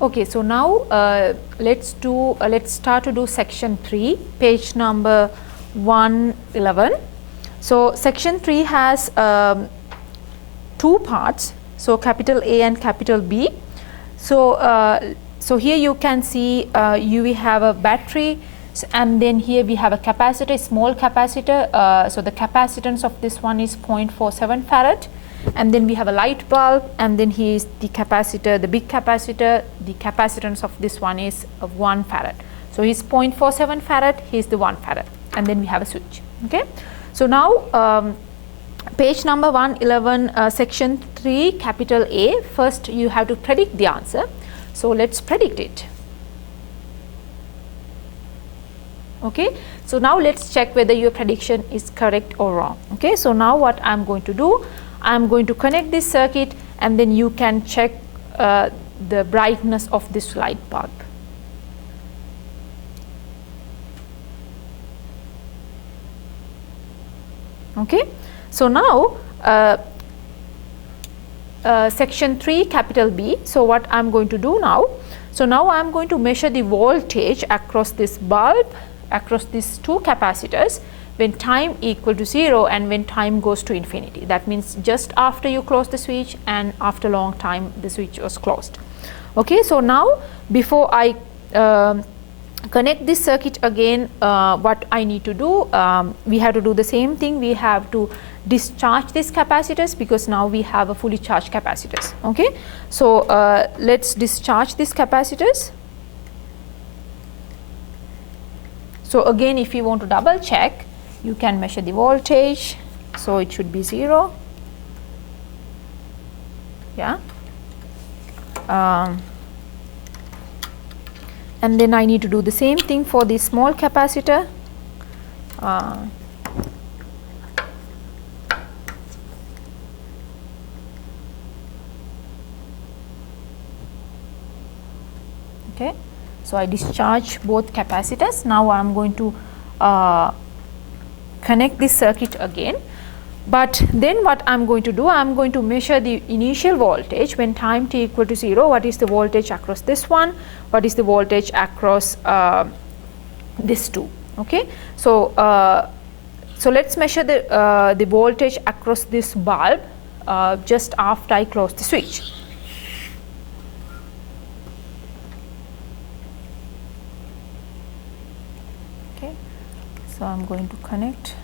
Okay, so now let's start to do section 3, page number 111. So section 3 has two parts, so capital A and capital B. So so here you can see we have a battery, and then here we have a capacitor, small capacitor. So the capacitance of this one is 0.47 farad. And then we have a light bulb, and then here is the capacitor, the big capacitor. The capacitance of this one is 1 farad. So he's 0.47 farad, here's the 1 farad, and then we have a switch. Okay. So now page number 111, section 3, capital A. First you have to predict the answer. So let's predict it. Okay. So now let's check whether your prediction is correct or wrong. Okay. So now what I'm going to do, I'm going to connect this circuit, and then you can check the brightness of this light bulb. Okay. So now section 3, capital B. So what I'm going to do now, so now I'm going to measure the voltage across this bulb, across these two capacitors, when time equal to 0 and when time goes to infinity. That means just after you close the switch and after long time the switch was closed. Okay. So now before I connect this circuit again, what I need to do, we have to do the same thing. We have to discharge these capacitors, because now we have a fully charged capacitors. Okay. So let's discharge these capacitors. So again, if you want to double check, you can measure the voltage. So it should be 0. Yeah. And then I need to do the same thing for the small capacitor. Okay. So I discharge both capacitors. Now I am going to connect this circuit again, but then what I am going to do, I am going to measure the initial voltage when time t equal to 0. What is the voltage across this one? What is the voltage across this two? Okay. So so let's measure the voltage across this bulb just after I close the switch. Okay. So I'm going to connect.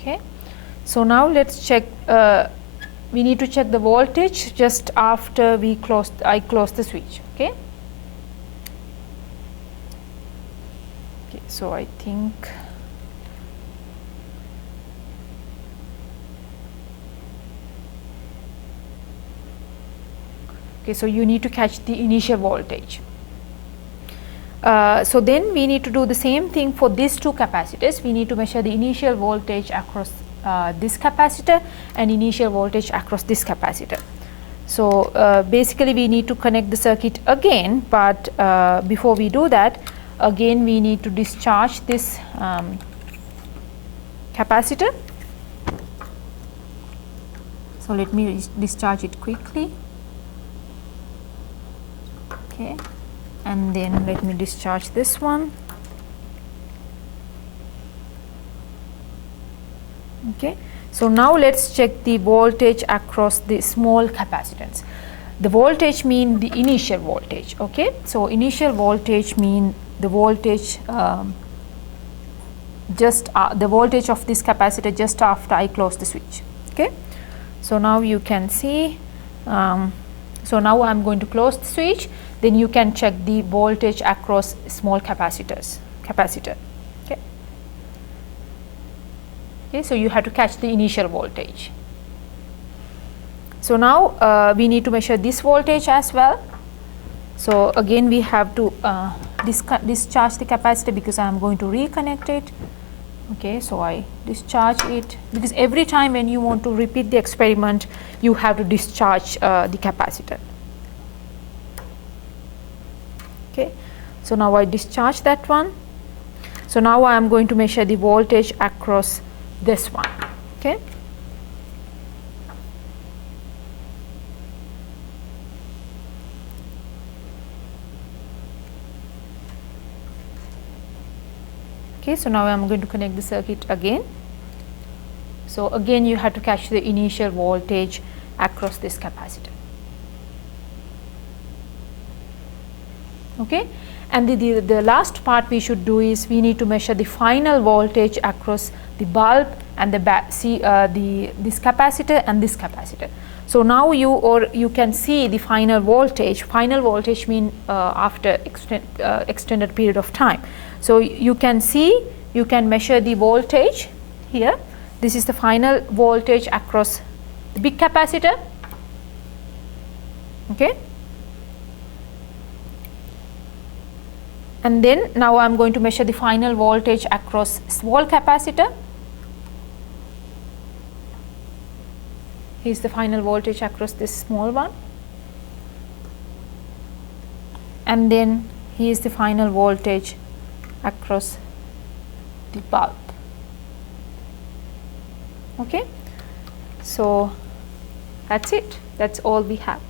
Okay. So now let's check, we need to check the voltage just after I close the switch. Okay. Okay, so I think so you need to catch the initial voltage. So then we need to do the same thing for these two capacitors. We need to measure the initial voltage across this capacitor and initial voltage across this capacitor. So basically we need to connect the circuit again, but before we do that, again we need to discharge this capacitor. So let me discharge it quickly. Okay. And then let me discharge this one. Okay. So now let's check the voltage across the small capacitance. The voltage mean the initial voltage. Okay. So initial voltage mean the voltage the voltage of this capacitor just after I close the switch. Okay. So now you can see. So now I am going to close the switch. Then you can check the voltage across small capacitor. Okay. Okay, so you have to catch the initial voltage. So now we need to measure this voltage as well. So again we have to discharge the capacitor, because I am going to reconnect it. Okay, so I discharge it, because every time when you want to repeat the experiment, you have to discharge the capacitor. Okay. So now I discharge that one. So now I am going to measure the voltage across this one. Okay. Okay, so now I am going to connect the circuit again. So again you have to catch the initial voltage across this capacitor. Okay, and the last part we should do is we need to measure the final voltage across the bulb and the this capacitor and this capacitor. So now you can see the final voltage. Final voltage mean after extended period of time. So you can measure the voltage here. This is the final voltage across the big capacitor. Okay. And then now I am going to measure the final voltage across small capacitor. Here is the final voltage across this small one. And then here is the final voltage across the bulb. Okay. So that's it. That's all we have.